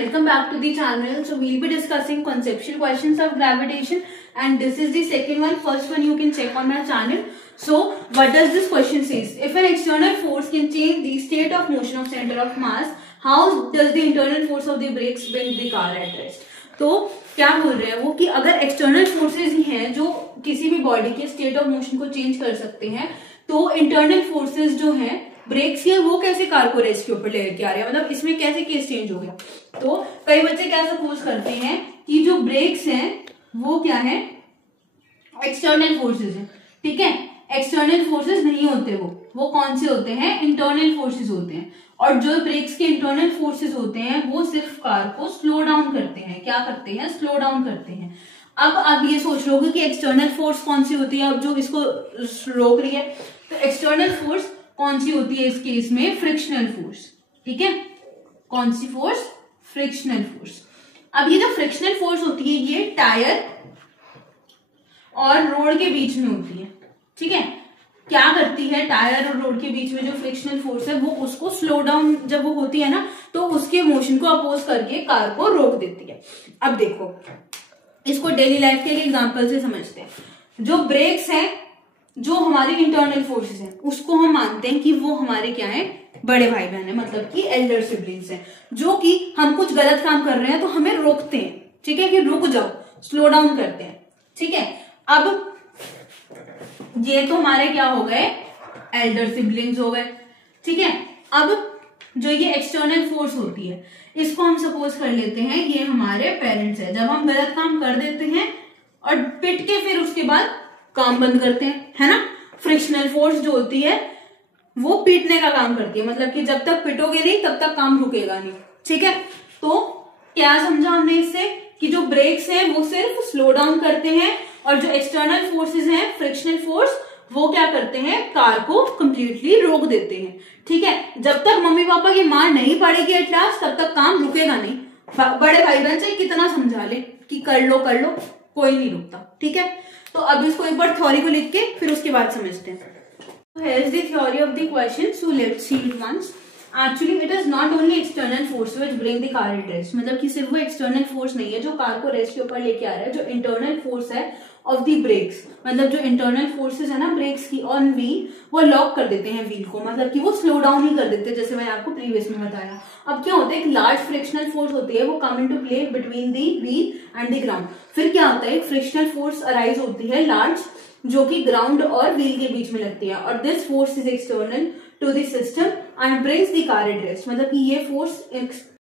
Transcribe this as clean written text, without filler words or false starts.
welcome back to the channel. So we'll be discussing conceptual questions of gravitation, and this is the second one. First one you can check on my channel. So what does this question says? If an external force can change the state of motion of center of mass, how does the internal force of the brakes bring the car at rest? तो क्या बोल रहे हैं वो कि अगर external forces ही हैं जो किसी भी बॉडी के स्टेट ऑफ मोशन को चेंज कर सकते हैं, तो इंटरनल फोर्सेज जो हैं ब्रेक्स के, वो कैसे कार को रेस्ट के ऊपर लेकर आ रहे हैं, मतलब इसमें कैसे केस चेंज हो गया। तो कई बच्चे क्या सपोज करते हैं कि जो ब्रेक्स हैं वो क्या है, एक्सटर्नल फोर्सेज है। ठीक है, एक्सटर्नल फोर्सेज नहीं होते, वो कौन से होते हैं, इंटरनल फोर्सेज होते हैं। और जो ब्रेक्स के इंटरनल फोर्सेज होते हैं वो सिर्फ कार को स्लो डाउन करते हैं। क्या करते हैं, स्लो डाउन करते हैं। अब आप ये सोच रहे कि एक्सटर्नल फोर्स कौन सी होती है, अब जो इसको रोक रही है, तो एक्सटर्नल फोर्स कौन सी होती है इस केस में, फ्रिक्शनल फोर्स। ठीक है, कौन सी फोर्स, फ्रिक्शनल फोर्स। अब ये जो फ्रिक्शनल फोर्स होती है ये टायर और रोड के बीच में होती है। ठीक है, क्या करती है, टायर और रोड के बीच में जो फ्रिक्शनल फोर्स है वो उसको स्लो डाउन जब वो होती है ना, तो उसके मोशन को अपोज करके कार को रोक देती है। अब देखो इसको डेली लाइफ के एग्जांपल से समझते हैं। जो ब्रेक्स हैं, जो हमारी इंटरनल फोर्सेस हैं, उसको हम मानते हैं कि वो हमारे क्या है, बड़े भाई बहन है, मतलब कि एल्डर सिबलिंग्स हैं, जो कि हम कुछ गलत काम कर रहे हैं तो हमें रोकते हैं। ठीक है, कि रुक जाओ, स्लो डाउन करते हैं। ठीक है, अब ये तो हमारे क्या हो गए, एल्डर सिबलिंग्स हो गए। ठीक है, अब जो ये एक्सटर्नल फोर्स होती है इसको हम सपोज कर लेते हैं ये हमारे पेरेंट्स है। जब हम गलत काम कर देते हैं और पिट के फिर उसके बाद काम बंद करते हैं, है ना। फ्रिक्शनल फोर्स जो होती है वो पीटने का काम करती है, मतलब कि जब तक पिटोगे नहीं तब तक काम रुकेगा नहीं। ठीक है, तो क्या समझा हमने इससे कि जो ब्रेक्स हैं वो सिर्फ स्लो डाउन करते हैं और जो एक्सटर्नल फोर्सेस हैं, फ्रिक्शनल फोर्स, वो क्या करते हैं, कार को कंप्लीटली रोक देते हैं। ठीक है, जब तक मम्मी पापा की मार नहीं पड़ेगी एट लास्ट तब तक काम रुकेगा नहीं। बड़े भाई बहन चाहे कितना समझा ले कि कर लो कोई नहीं रुकता। ठीक है, तो अब इसको एक बार थ्योरी को लिख के फिर उसके बाद समझते हैं। Here is the theory of the question. So let's see it once. Actually it is not only external force which bring the car at rest. मतलब कि सिर्फ वो एक्सटर्नल फोर्स नहीं है जो कार को रेस्ट के ऊपर लेके आ रहा है, जो इंटरनल फोर्स है ऑफ द ब्रेक्स, मतलब जो इंटरनल फोर्सेज है ना ब्रेक्स की ऑन व्हील, वो लॉक कर देते हैं व्हील को, मतलब कि वो स्लो डाउन ही कर देते हैं, जैसे मैंने आपको प्रीवियस में बताया। अब क्या होता है, एक लार्ज फ्रिक्शनल फोर्स होती है, वो come into play between the wheel and the ground. फिर क्या होता है, एक फ्रिक्शनल फोर्स अराइज होती है लार्ज, जो कि ग्राउंड और व्हील के बीच में लगती है, और this force is external to the system and brings the car at rest. मतलब कि ये फोर्स